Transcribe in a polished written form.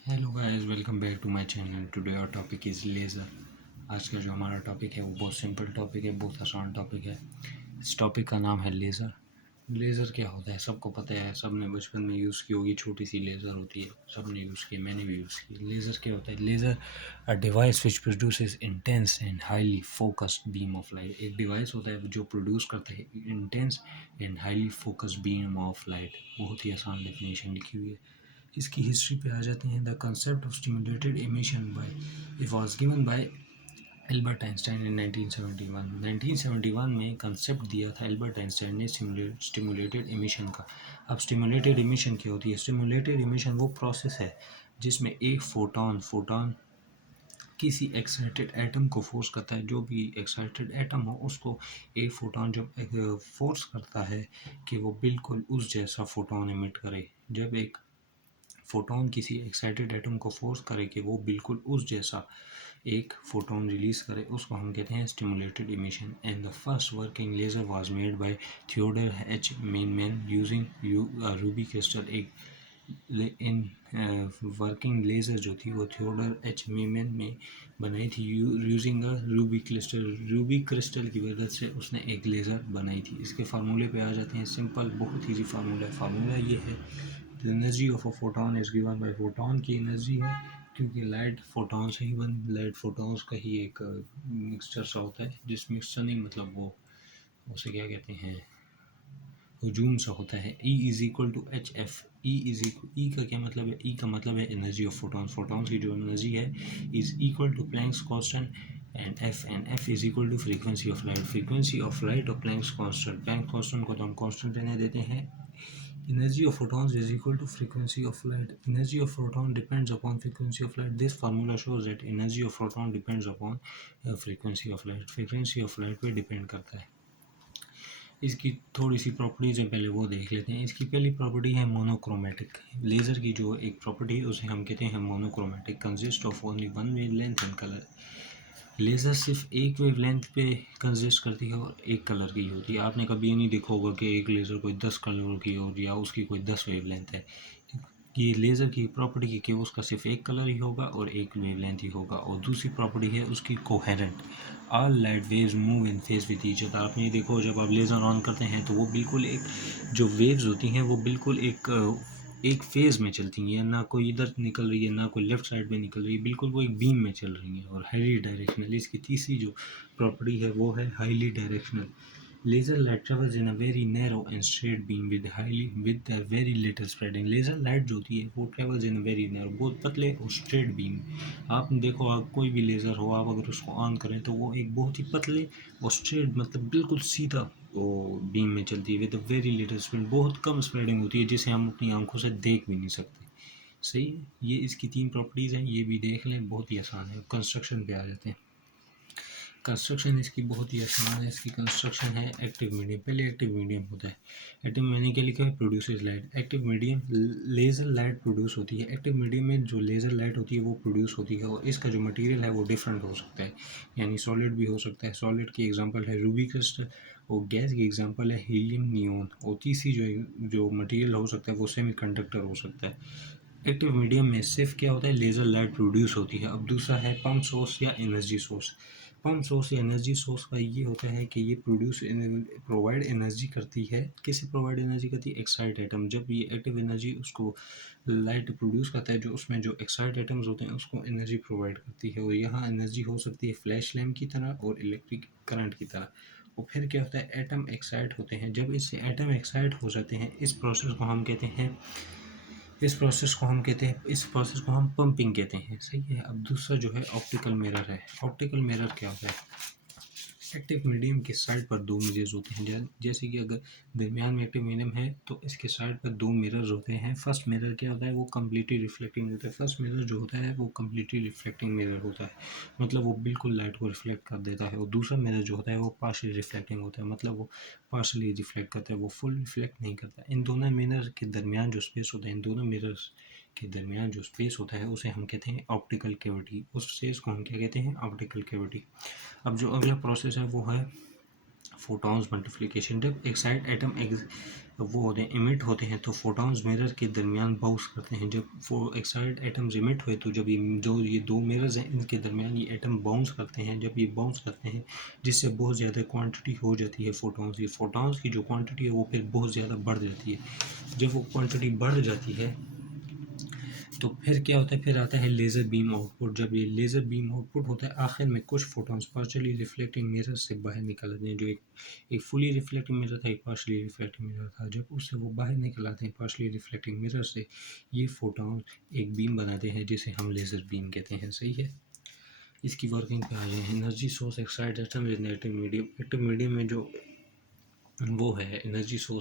Hello guys, welcome back to my channel. Today our topic is laser. आज का जो हमारा टॉपिक है वो बहुत सिंपल टॉपिक है, बहुत आसान टॉपिक है। इस टॉपिक का नाम है लेज़र। लेज़र क्या होता है सबको पता है, सब ने बचपन में यूज़ की होगी। छोटी सी लेज़र होती है, सब ने यूज़ की, मैंने भी यूज़ की। लेज़र क्या होता है? Laser a device which produces intense and highly focused beam of light. एक डिवाइस होता है जो प्रोड्यूस करता है intense and highly focused beam of light. बहुत ही आसान डेफिनेशन लिखी हुई है। इसकी हिस्ट्री पे आ जाते हैं। The concept of stimulated emission by it was given by Albert Einstein in 1971। 1971 में कंसेप्ट दिया था एल्बर्ट आइंस्टाइन ने स्टिमुलेटेड एमिशन का। अब स्टिमुलेटेड एमिशन क्या होती है? स्टिमुलेटेड एमिशन वो प्रोसेस है जिसमें एक फोटोन किसी एक्साइटेड एटम को फोर्स करता है। जो भी एक्साइटेड एटम हो उसको एक फोटोन जब फोर्स करता है कि वो बिल्कुल उस जैसा फोटोन एमिट करे। जब एक फोटोन किसी एक्साइटेड एटम को फोर्स करे कि वो बिल्कुल उस जैसा एक फोटोन रिलीज करे, उसको हम कहते हैं stimulated emission. And the first working laser was made by Theodore H Maiman using ruby crystal. एक इन वर्किंग लेज़र जो थी वो थियोडर एच मीमन ने बनाई थी using a Ruby crystal. Ruby crystal की मदद से उसने एक लेज़र बनाई थी। इसके फार्मूले पे आ जाते हैं। सिंपल, बहुत ईजी फार्मूला है। फार्मूला ये है, the energy of a photon is given by photon की एनर्जी है, क्योंकि लाइट फोटोन से ही लाइट फोटोन्स का ही एक मिक्सचर सा होता है। जिस मिक्सचर नहीं, मतलब वो उसे क्या कहते हैं, हजूम सा होता है। E is equal to H F. E का क्या मतलब है? ई का मतलब है एनर्जी ऑफ फोटॉन्स। फोटॉन्स की जो एनर्जी है is equal to Planck's constant and F is equal to frequency of light. Frequency of light और प्लैंक्स कांस्टेंट, प्लैंक्स कांस्टेंट को तो हम कांस्टेंट रहने देते हैं। Energy of photons is equal to frequency of light. Energy of photon depends upon frequency of light. This formula shows that energy of photon depends upon frequency of light. Frequency of light पे depend करता है। इसकी थोड़ी सी properties हैं, पहले वो देख लेते हैं। इसकी पहली प्रॉपर्टी है मोनोक्रोमेटिक। लेज़र की जो एक प्रॉपर्टी है उसे हम कहते हैं monochromatic. Consist of only one wavelength and colour. Laser सिर्फ एक वेवलेंथ पे कंसिस्ट करती है और एक कलर की होती है। आपने कभी ये नहीं देखा होगा कि एक लेज़र कोई 10 कलर की हो या उसकी कोई 10 वेवलेंथ है। ये लेज़र की प्रॉपर्टी है कि उसका सिर्फ एक कलर ही होगा और एक वेवलेंथ ही होगा। और दूसरी प्रॉपर्टी है उसकी coherent. All light waves move in phase with each other. आपने ये देखो, जब आप लेज़र ऑन करते हैं तो वो बिल्कुल एक, जो वेव्स होती हैं वो बिल्कुल एक फेज़ में चलती हैं। ना कोई इधर निकल रही है, ना कोई लेफ़्ट साइड में निकल रही है, बिल्कुल वो एक बीम में चल रही हैं और हाईली डायरेक्शनल। इसकी तीसरी जो प्रॉपर्टी है वो है highly directional. Laser light travels in a very narrow and straight beam with a very little spreading. Laser light जो होती है वो travels in a very narrow, बहुत पतले और straight beam। आपने देखो, आप कोई भी लेज़र हो, आप अगर उसको ऑन करें तो वो एक बहुत ही पतले और स्ट्रेट, मतलब बिल्कुल सीधा वो बीम में चलती है। With a very little spread, बहुत कम स्प्रेडिंग होती है जिसे हम अपनी आंखों से देख भी नहीं सकते। सही है। ये इसकी तीन प्रॉपर्टीज़ हैं, ये भी देख लें, बहुत ही आसान है। कंस्ट्रक्शन पे आ जाते हैं। कंस्ट्रक्शन इसकी बहुत ही आसान है। इसकी कंस्ट्रक्शन है एक्टिव मीडियम। पहले एक्टिव मीडियम होता है। एक्टिव मीडियम के लिखा है produces light. Active medium laser light produce होती है। एक्टिव मीडियम में जो लेज़र लाइट होती है वो प्रोड्यूस होती है और इसका जो मटेरियल है वो डिफरेंट हो सकता है, यानी सॉलिड भी हो सकता है। सॉलिड की एग्जांपल है रूबी क्रिस्टल और गैस की एग्जांपल है हीलियम नियोन। और तीसरी जो मटेरियल हो सकता है वो सेमीकंडक्टर हो सकता है। एक्टिव मीडियम में सिर्फ क्या होता है, लेज़र लाइट प्रोड्यूस होती है। अब दूसरा है पंप सोर्स या एनर्जी सोर्स। पंप सोर्स या एनर्जी सोर्स का ये होता है कि ये प्रोवाइड एनर्जी करती है। किसे प्रोवाइड एनर्जी करती है? Excite atom. जब ये एक्टिव एनर्जी उसको लाइट प्रोड्यूस करता है, जो उसमें जो एक्साइट एटम्स होते हैं उसको एनर्जी प्रोवाइड करती है। और यहाँ एनर्जी हो सकती है फ्लैश लैम्प की तरह और इलेक्ट्रिक करंट की तरह। और फिर क्या होता है, एटम एक्साइट होते हैं। जब इससे एटम एक्साइट हो जाते हैं, इस प्रोसेस को हम पंपिंग कहते हैं। सही है। अब दूसरा जो है ऑप्टिकल मिरर है। ऑप्टिकल मिरर क्या होता है? एक्टिव मीडियम के साइड पर दो मिरर्स होते हैं। जैसे कि अगर दरमियान में एक्टिव मीडियम है तो इसके साइड पर दो मिरर्स होते हैं। फर्स्ट मिरर क्या होता है? वो कम्प्लीटली रिफ्लेक्टिंग होता है। फर्स्ट मिरर जो होता है वो कम्प्लीटली रिफ्लेक्टिंग मिरर होता है, मतलब वो बिल्कुल लाइट को रिफ्लेक्ट कर देता है। और दूसरा मिरर जो होता है वो पार्शियल रिफ्लेक्टिंग होता है, मतलब वो पार्शली रिफ्लेक्ट करता है, वो फुल रिफ्लेक्ट नहीं करता। इन दोनों मिरर के दरमियान जो स्पेस होता है, इन दोनों मिरर्स के दरमियान जो स्पेस होता है उसे हम कहते हैं ऑप्टिकल कैविटी। उस स्पेस को हम क्या कहते हैं? Optical cavity. अब जो अगला प्रोसेस है वो है फोटॉन्स मल्टीप्लिकेशन, जब एक्साइड एटम वो होते हैं इमिट होते हैं तो फोटॉन्स मिरर के दरमियान बाउंस करते हैं। जब एक्साइड एटम्स इमिट हुए तो जब ये दो मिरर्स हैं इनके दरमियान ये एटम बाउंस करते हैं। जब ये बाउंस करते हैं जिससे बहुत ज़्यादा क्वांटिटी हो जाती है फोटॉन्स, ये फोटॉन्स की जो क्वांटिटी है वो फिर बहुत ज़्यादा बढ़ जाती है। जब वो क्वांटिटी बढ़ जाती है तो फिर क्या होता है, फिर आता है लेज़र बीम आउटपुट। जब ये लेज़र बीम आउटपुट होता है आखिर में कुछ फोटॉन्स पार्शियली रिफ्लेक्टिंग मिरर से बाहर निकल आते हैं। जो एक फुली रिफ्लेक्टिंग मिरर था, एक पार्शियली रिफ्लेक्टिंग मिरर था, जब उससे वो बाहर निकल आते हैं पार्शियली रिफ्लेक्टिंग मिरर से, ये फोटॉन एक बीम बनाते हैं जिसे हम लेज़र बीम कहते हैं। सही है। इसकी वर्किंग पे आ जाए। Energy source Exide atom is active medium. Active medium में जो वो है एनर्जी सोर्स